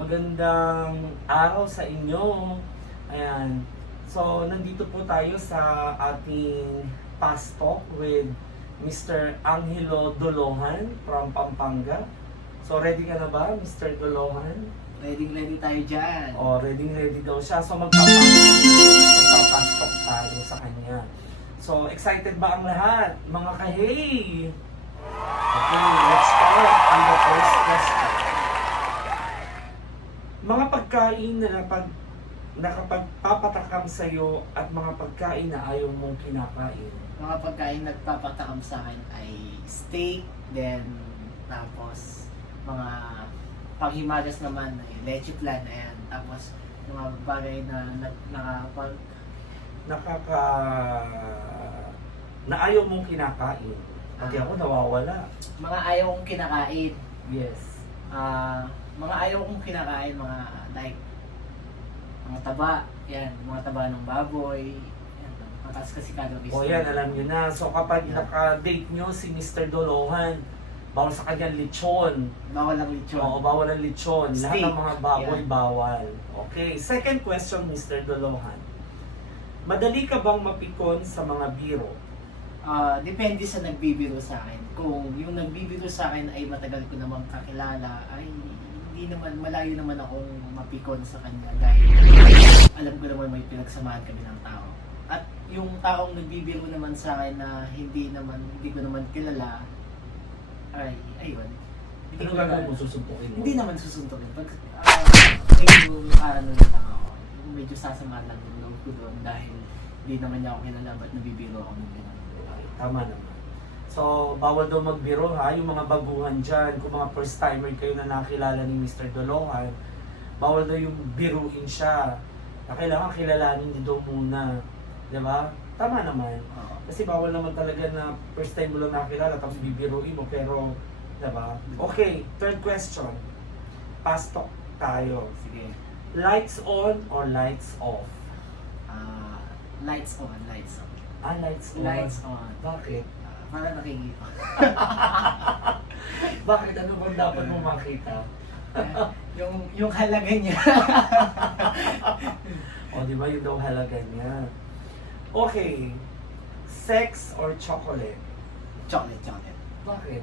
Magandang araw sa inyo. Ayan. So, nandito po tayo sa ating Fast Talk with Mr. Angelo Dolohan from Pampanga. So, ready ka na ba, Mr. Dolohan? Ready tayo dyan. O, ready daw siya. So, magpa-fast talk tayo sa kanya. So, excited ba ang lahat? Mga kahay! Okay, let's start on the first question. Mga pagkain na nakapagpapatakam sa'yo at mga pagkain na ayaw mong kinakain. Mga pagkain nagpapatakam sa akin ay steak, then tapos mga panghimagas naman ay leche flan, ayan. Tapos yung mga bagay na Na ayaw mong kinakain. Pati ako nawawala. mga ayaw kong kinakain. Yes. Mga ayaw kong kinakain, mga like mga taba, yan, mga taba ng baboy, yan, mataas kasi calories. O yan, alam nyo na. So kapag naka-date nyo si Mr. Dolohan, bawal sa kanyang lechon. Bawal ang lechon. Oo, bawal ang lechon. Lahat Steak. ng mga baboy, Yeah. bawal. Okay, second question, Mr. Dolohan. Madali ka bang mapikon sa mga biro? Depende sa nagbibiro sa akin. Kung yung nagbibiro sa akin ay matagal ko namang kakilala, ay hindi naman, malayo naman akong mapikon sa kanya dahil alam ko naman may pinagsamahan kami ng tao. At yung taong nagbibiro naman sa akin na hindi ko naman kilala, ay, ayun. Hindi Ano ko gagawin na- mo? Susuntukin mo? Hindi naman susuntukin. Pag, medyo, ano na lang ako, medyo sasama lang yung loob ko doon dahil hindi naman niya ako kilala, ba't nabibiro ako ng gano'n. Tama naman. So, bawal daw magbiro ha, yung mga baguhan dyan, kung mga first timer kayo na nakilala ni Mr. Dolohan, bawal daw yung biruin siya. Na kailangan kilalanin niyo daw muna. Di ba? Tama naman. Oo. Kasi bawal naman talaga na first time mo lang nakilala tapos bibiruin mo, pero, di ba? Okay, third question. Fast talk tayo. Sige. Lights on or lights off? Lights on, lights on. Lights on. Lights on. Bakit? Para nakikita. Bakit? Ano bang dapat mo makita? yung halaga niya. O, di ba yun daw halaga niya? Okay. Sex or chocolate? Chocolate. Bakit?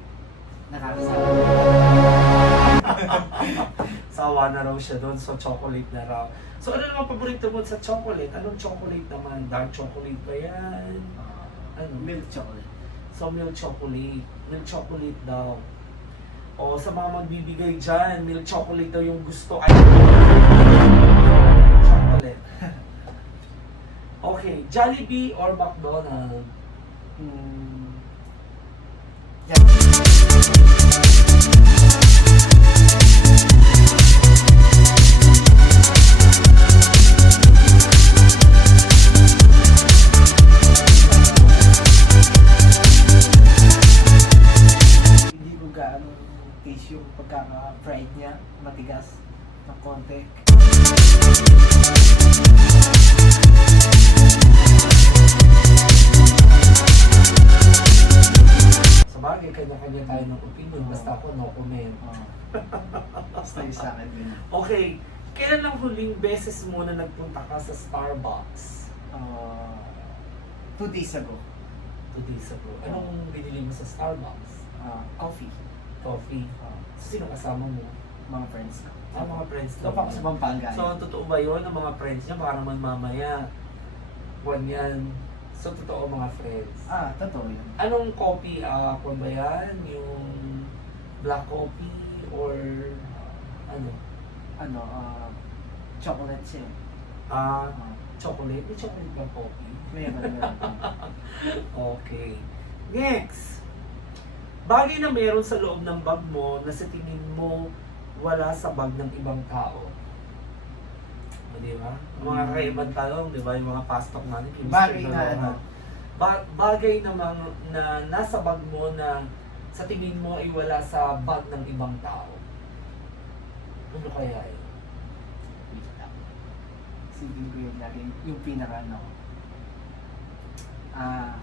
Nakakasama. Sawa na raw siya doon, so chocolate na raw. So ano naman paborito mo sa chocolate? Anong chocolate naman? Dark chocolate ba yan? Ano? Milk chocolate. So milk chocolate. Milk chocolate daw. O sa mga magbibigay dyan, milk chocolate daw yung gusto. Ay, chocolate. Okay, Jollibee or McDonald's? Yan. Hindi ko gaano taste yung pagkaka-fried niya, matigas ng konti. Sa bagay, kanya-kanya tayo ng opinion. Basta ako, no comment. Basta yung sa akin din. Okay, kailan ang huling beses mo na nagpunta ka sa Starbucks? 2 days ago, 2 days ago. Anong binili mo sa Starbucks? coffee. Coffee. So, sino kasama mo? Mga friends ko. Mga friends Ito pa ako sa Pampanga. So, totoo ba yun ang mga friends niya? Baka naman mamaya. Buwan yan. So, totoo mga friends. Totoo yun. Anong coffee? Kung ba yan? Yung black coffee? Or ano? Chocolate siya. Chocolate? May chocolate ba coffee? Meron. Okay. Next. Bagay na meron sa loob ng bag mo na sa tingin mo wala sa bag ng ibang tao. O, di ba? Mga kakaibang tanong, di ba? Yung mga fast talk natin. kay Mr. Bagay na Dolohan. ano? Bagay namang na nasa bag mo na sa tingin mo ay wala sa bag ng ibang tao. Ano kaya yun? Wait lang. Silbing ko yung lagi. Yung pinaka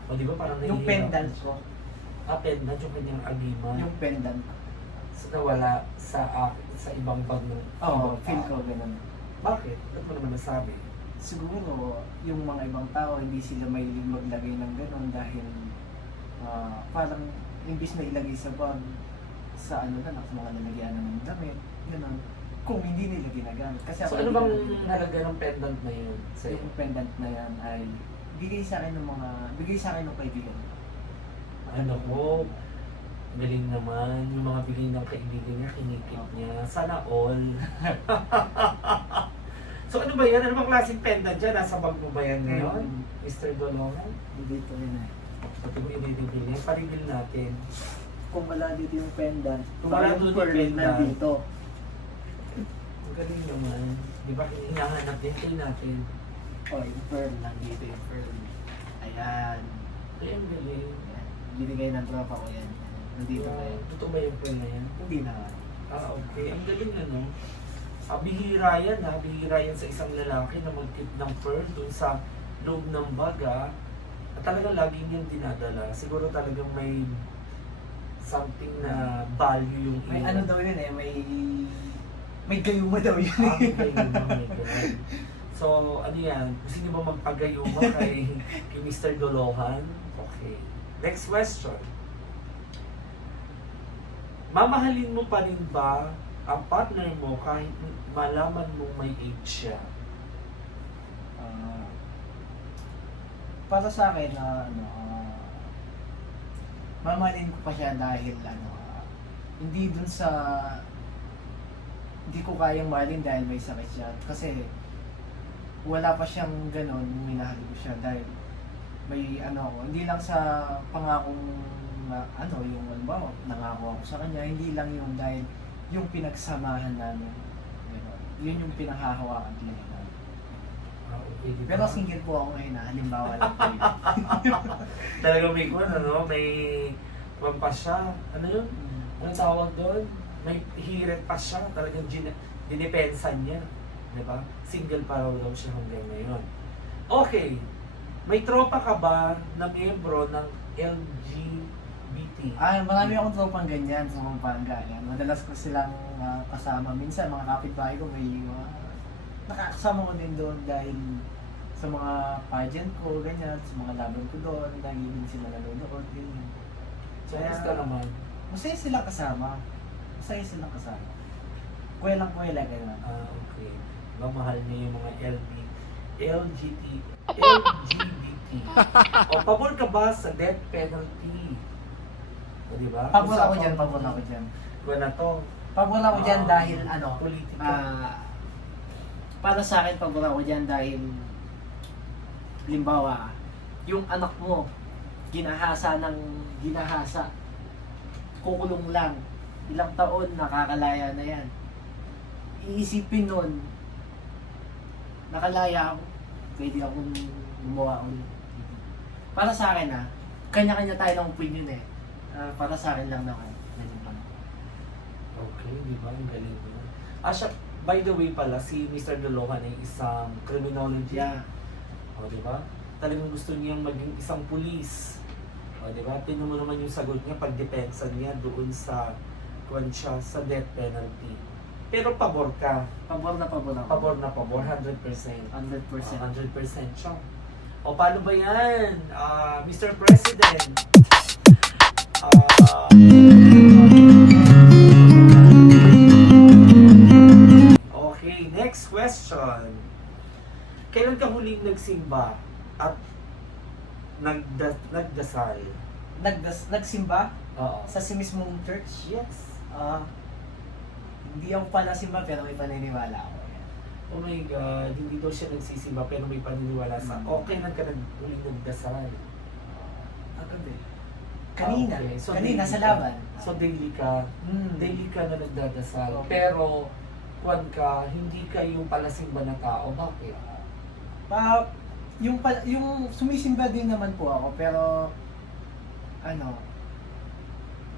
O di ba parang yung nahihirap pendant siya? ko. Pendant yung kanyang agima. Yung pendant. So, nawala sa sa ibang bag ng Oo, ibang feel tao. ko ganun. Bakit? Ba't mo naman nasabi? Siguro, yung mga ibang tao, hindi sila mahilig maglagay ng ganun dahil parang imbis na ilagay sa bag, sa ano na, sa mga lalagyan ng damit, ganun. Kung hindi nila ginagamit. Kasi So ako ano bang ginagawa. halaga ng pendant na yun sa'yo? Yung pendant na yan ay bigay sa akin ng kaibigan. Ano ko, galing naman. Yung mga bigay ng kaibigan niya, kinikip niya. Sana all. So ano ba yan? Ano bang klaseng pendant dyan? Nasa bag mo ba yan ngayon? Mr. Dolongan? Hindi ito yun eh. Pati mo i-reveal yan. Parigil natin. Kung wala dito yung pendant, Kung wala yung dito yung pearl pendant. nandito. Ang galing naman. Di ba hinahanap din kayo natin? Oh, yung pearl nandito yung pearl. Ayan. Ay, ang galing. Ayan. Binigay ng tropa ko yan. Nandito na yan. Totoo ba yung pen na yan? Hindi na. Ah, okay. Ang galing ano. Bihira yan ha. Bihira yan sa isang lalaki na mag-keep ng pearl dun sa loob ng bag ha. At talagang laging yung dinadala. Siguro talagang may something na value yung May iyo. ano daw yun eh, may gayuma daw yun Ah, eh. may gayuma, may ganun. So, ano yan? Gusto niyo ba magpagayuma kay Mr. Dolohan? Okay. Next question. Mamahalin mo pa rin ba ang partner mo kahit malaman mong may age siya? Para sa akin mamahalin ko pa siya dahil hindi dun sa hindi ko kayang mahalin dahil may sakit siya. Kasi wala pa siyang ganon, minahal ko siya dahil may hindi lang sa pangakong yung halimbawa, nangako ako sa kanya, hindi lang yung dahil yung pinagsamahan namin. Ganon. Yun yung pinanghahawakan talaga namin. Ah, okay, di ba? Pero single po ako ngayon halimbawa lang po yun. Talagang may kwan, ano? May kwan pa siya. Ano yun? Anong tawag doon? May hirit pa siya. Talagang dinipensan niya. Di ba? Single pa raw daw siya hanggang ngayon. Okay. May tropa ka ba na miyembro ng LGBT? Marami akong tropang ganyan sa Pampanga. Yan. Madalas ko silang kasama. Minsan mga kapitbahay ko may nakakasama ko din doon dahil sa mga pageant ko, ganyan, sa mga laban ko doon, lagi din sila nanonood, ganyan. So, ka naman. Masaya silang kasama. Kuwelang kuwela, ganyan. Ah, okay. Diba, mahal niya yung mga LGBT. O, pabor ka ba sa death penalty? O, diba? Pabor ako dyan. Diba na to? Pabor ako dyan dahil politika. Para sa akin, pabor ako dyan dahil halimbawa, yung anak mo, ginahasa, kukulong lang, ilang taon, nakakalaya na yan. Iisipin nun, nakalaya ako, pwede akong gumawa ulit. Para sa akin kanya-kanya tayo ng opinion eh. Para sa akin lang naman. Ganun lang. Okay, di ba? Ang galing mo. Siya, by the way pala, si Mr. Dolohan ay isang criminology. Yeah. O, di ba? Talagang gusto niyang maging isang pulis. O, di ba? Tingnan mo naman yung sagot niya, pagdepensa niya doon sa siya, sa death penalty. Pero pabor ka. Pabor na pabor ako. Pabor na pabor, 100%. 100%. 100% siya. O, paano ba yan? Mr. President, okay, next question. Kailan ka huling nagsimba at nagdasal? Nagsimba Oo. sa si mismong church. Yes. Hindi ako pala simba pero may paniniwala ako. Oh my God, hindi daw siya nagsisimba pero may paniniwala sa kailan ka huling nagdasal? Agad eh. Kanina. Okay, so Kanina daily sa ka. laban. So daily ka. Daily ka na nagdadasal. Okay. Pero, hindi ka yung palasimba na tao. Bakit? Yung sumisimba din naman po ako pero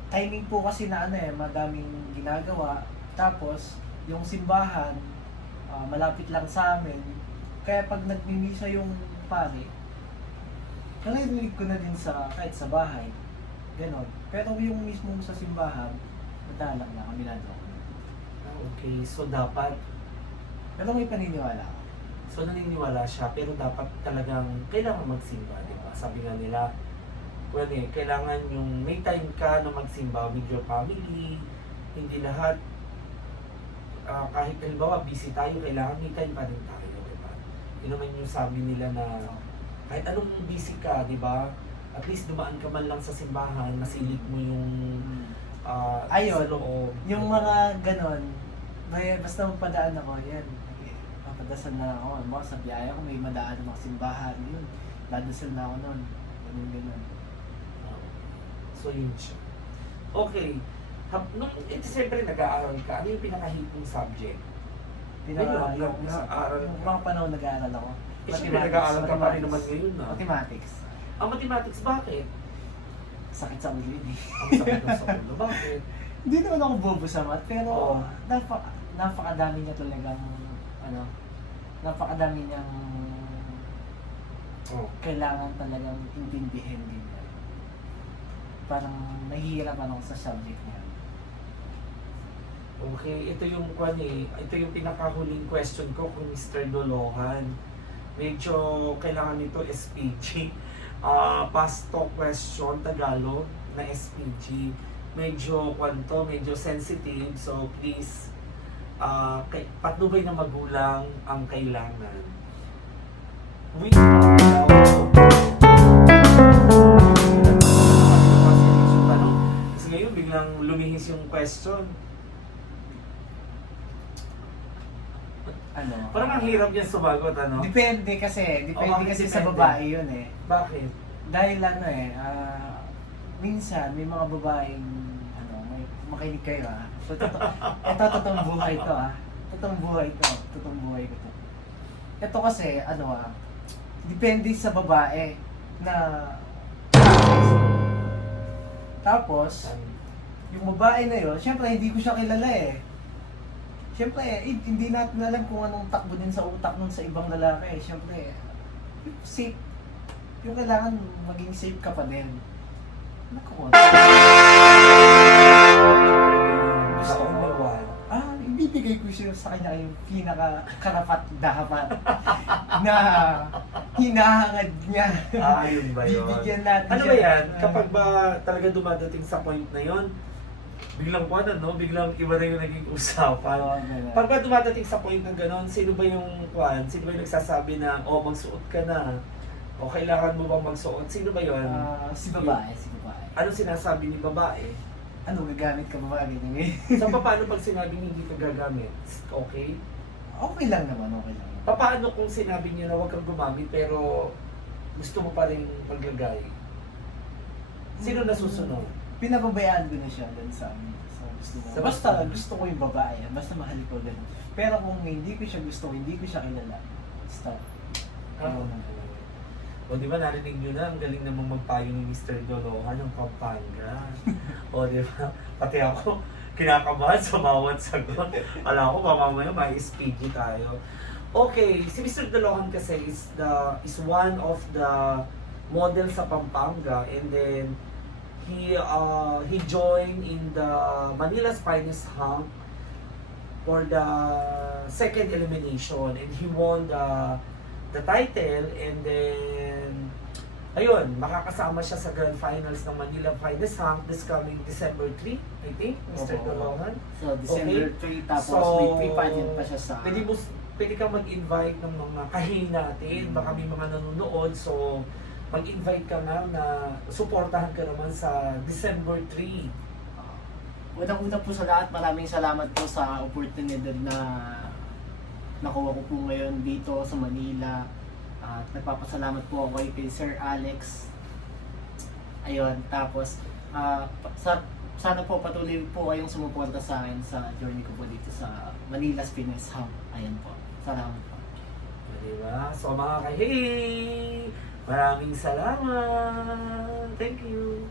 timing po kasi na madaming ginagawa tapos yung simbahan malapit lang sa amin kaya pag nagmimisa yung pare naririnig ko na din kahit sa bahay ganon pero yung mismo sa simbahan madalang na kami na doon. Okay, so dapat, Pero may paniniwala ako. so naniniwala siya, pero dapat talagang kailangan magsimba, di ba? Sabi nga nila, kailangan yung may time ka na magsimba with your family, hindi lahat, kahit halimbawa busy tayo, kailangan may time pa rin tayo, di ba? Yun naman yung sabi nila na kahit anong busy ka, di ba? At least dumaan ka man lang sa simbahan, masilip mo yung Ayun, sa loob. yung mga ganon, basta mapadaan ako, yan. Papadasal na lang ako. Ano, sa biyaya ko may madaan ng mga simbahan, yun. Dadasal na ako nun. Ganun. So yun siya. Okay. Nung siyempre nag-aaral ka, ano yung pinakahipong subject? Nag-aaral yung ka. mga panahon nag-aaral ako. Eh, siyempre nag-aaral ka pa rin naman ngayon na. Mathematics. Ang mathematics, bakit? Sakit sa ulo yun eh. Ang sakit ng sa ulo. Bakit? Hindi naman ako bobo sa math, pero Oo. napakadami niya talagang, napakadami niyang Oh. kailangan talagang intindihin din. Parang nahihirapan ako sa subject niya. Okay, ito yung pinakahuling question ko kung Mr. Dolohan. Medyo kailangan nito SPG. Past talk question, Tagalog na SPG. Medyo medyo sensitive. So please, patnubay na magulang ang kailangan. We Kasi ngayon biglang lumihis yung question. Parang ang hirap niya sumagot, ano? Depende kasi bakit sa depende? babae yun eh. Bakit? Dahil minsan may mga babaeng, may makinig kayo So, ito totoong buhay to Totoong buhay ko to. Ito kasi, depende sa babae na tapos, yung babae na yun, syempre hindi ko siya kilala eh. Syempre, hindi natin alam kung anong takbo din sa utak nun sa ibang lalaki. Syempre, safe. Yung kailangan maging safe ka pa din. Naku. Gusto ko ibibigay ko siya sa kanya yung pinaka-karapat-dapat na hinahangad niya. Yun ba yun? Bibigyan natin Ano siya. ba yan? Kapag ba talaga dumadating sa point na yun, biglang biglang iba na yung naging usapan. Pag ba dumadating sa point ng gano'n, sino ba yung nagsasabi na, magsuot ka na? O kailangan mo bang magsuot? Sino ba yun? Si babae. Ano sinasabi ni babae? Ano, gagamit ka ba anyway? So paano pag sinabing hindi ka gagamit? Okay? Okay lang naman. Paano kung sinabi niyo na huwag kang gumamit pero gusto mo pa rin maglagay? Sino nasusunod? Pinababayaan ko na siya dun sa amin. So, basta gusto ko yung babae, basta mahal ko din. Pero kung hindi ko siya gusto, hindi ko siya kilala, stop. O di ba narinig nyo na, ang galing namang magpayo ni Mr. Dolohan ng Pampanga. O di ba, pati ako, kinakabahan sa bawat sagot. Alam ko, mamamaya may SPG tayo. Okay, si Mr. Dolohan kasi is one of the models sa Pampanga, and then he joined in the Manila's Finest Hunk for the second elimination, and he won the title, and then ayun, makakasama siya sa grand finals ng Manila Finest Hunk this coming December 3, I think, Mr. Dolohan. So, December 3, tapos So, may pre-pageant pa siya sa... Pwede kang mag-invite ng mga kahin natin, baka may mga nanonood, so mag-invite ka na suportahan ka naman sa December 3. Unang-una po sa lahat, maraming salamat po sa oportunidad na nakuha ko po ngayon dito sa Manila. At nagpapasalamat po ako kay Sir Alex. Ayun, tapos sana po patuloy po kayong sumuporta sa akin sa journey ko po dito sa Manila's Finest Hub. Ayun po. Salamat po. Diba? So mga kahin, maraming salamat. Thank you.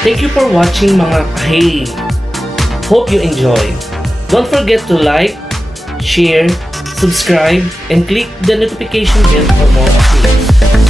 Thank you for watching mga kahe. Hope you enjoy. Don't forget to like, share, subscribe, and click the notification bell for more updates.